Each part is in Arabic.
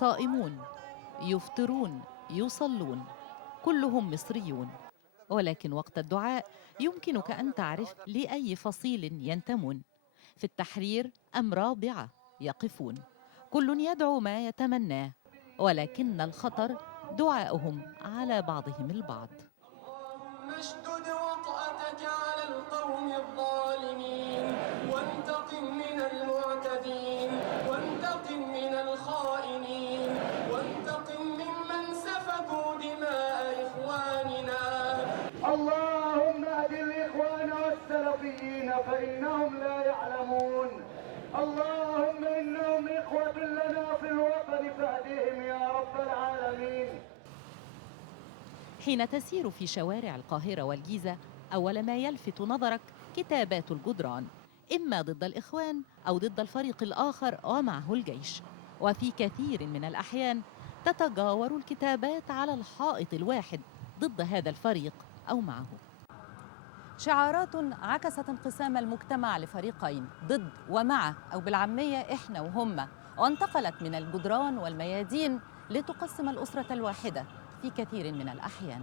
صائمون، يفطرون، يصلون، كلهم مصريون. ولكن وقت الدعاء يمكنك أن تعرف لأي فصيل ينتمون. في التحرير أم رابعة يقفون، كل يدعو ما يتمناه، ولكن الخطر دعاؤهم على بعضهم البعض. اللهم اشدد وطأتك على القوم الظالمين، وانتقم من المعتدين، وانتقم من الخائنين، وانتقم ممن سفكوا دماء إخواننا. اللهم اهد الإخوان والسلفيين فإنهم لا يعلمون. اللهم إنهم إخوة لنا في الوطن فاهدهم يا رب العالمين. حين تسير في شوارع القاهرة والجيزة، أول ما يلفت نظرك كتابات الجدران، إما ضد الإخوان أو ضد الفريق الآخر ومعه الجيش. وفي كثير من الأحيان تتجاور الكتابات على الحائط الواحد ضد هذا الفريق أو معه. شعارات عكست انقسام المجتمع لفريقين، ضد ومع، أو بالعامية إحنا وهم، وانتقلت من الجدران والميادين لتقسم الأسرة الواحدة في كثير من الأحيان.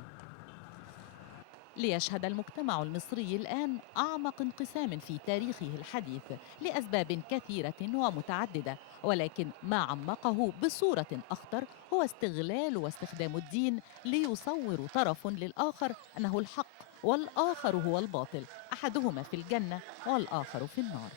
ليشهد المجتمع المصري الآن أعمق انقسام في تاريخه الحديث لأسباب كثيرة ومتعددة، ولكن ما عمقه بصورة أخطر هو استغلال واستخدام الدين ليصور طرف للآخر أنه الحق والآخر هو الباطل، أحدهما في الجنة والآخر في النار.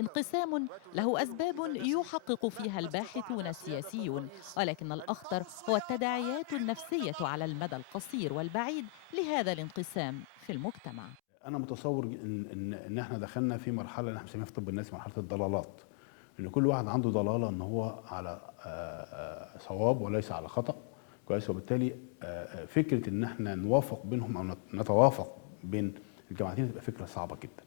انقسام له أسباب يحقق فيها الباحثون السياسيون، ولكن الأخطر هو التداعيات النفسية على المدى القصير والبعيد لهذا الانقسام في المجتمع. أنا متصور إن إحنا دخلنا في مرحلة اللي إحنا بنسميها في طب النفسي مرحلة الضلالات، إن كل واحد عنده ضلالة إن هو على صواب وليس على خطأ، كويس. وبالتالي فكرة إن إحنا نوافق بينهم أو نتوافق بين الجماعتين تبقى فكرة صعبة جدا.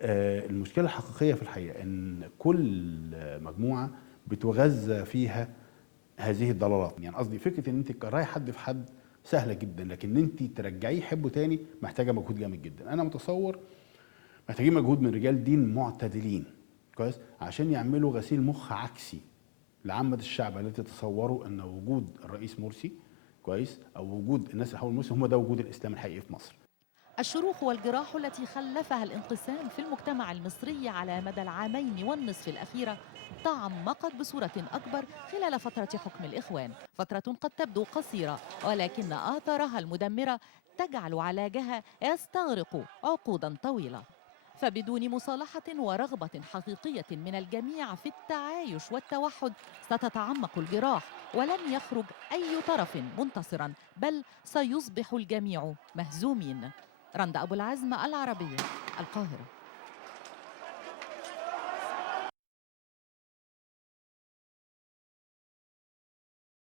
المشكلة الحقيقية في الحقيقة إن كل مجموعة بتغذى فيها هذه الضلالات. يعني قصدي فكرة إن أنت تكرهي حد في حد سهلة جدا، لكن أنت ترجعيه يحبه تاني محتاجة مجهود جامد جدا. أنا متصور محتاجين مجهود من رجال دين معتدلين، كويس، عشان يعملوا غسيل مخ عكسي لعامة الشعب التي تتصوروا أن وجود الرئيس مرسي، كويس، أو وجود الناس اللي حول مرسي هم ده وجود الإسلام الحقيقي في مصر. الشروخ والجراح التي خلفها الانقسام في المجتمع المصري على مدى العامين والنصف الأخيرة تعمقت بصورة أكبر خلال فترة حكم الإخوان، فترة قد تبدو قصيرة ولكن آثارها المدمرة تجعل علاجها يستغرق عقودا طويلة. فبدون مصالحة ورغبة حقيقية من الجميع في التعايش والتوحد ستتعمق الجراح، ولن يخرج أي طرف منتصرا، بل سيصبح الجميع مهزومين. رندا أبو العزم، العربية، القاهرة.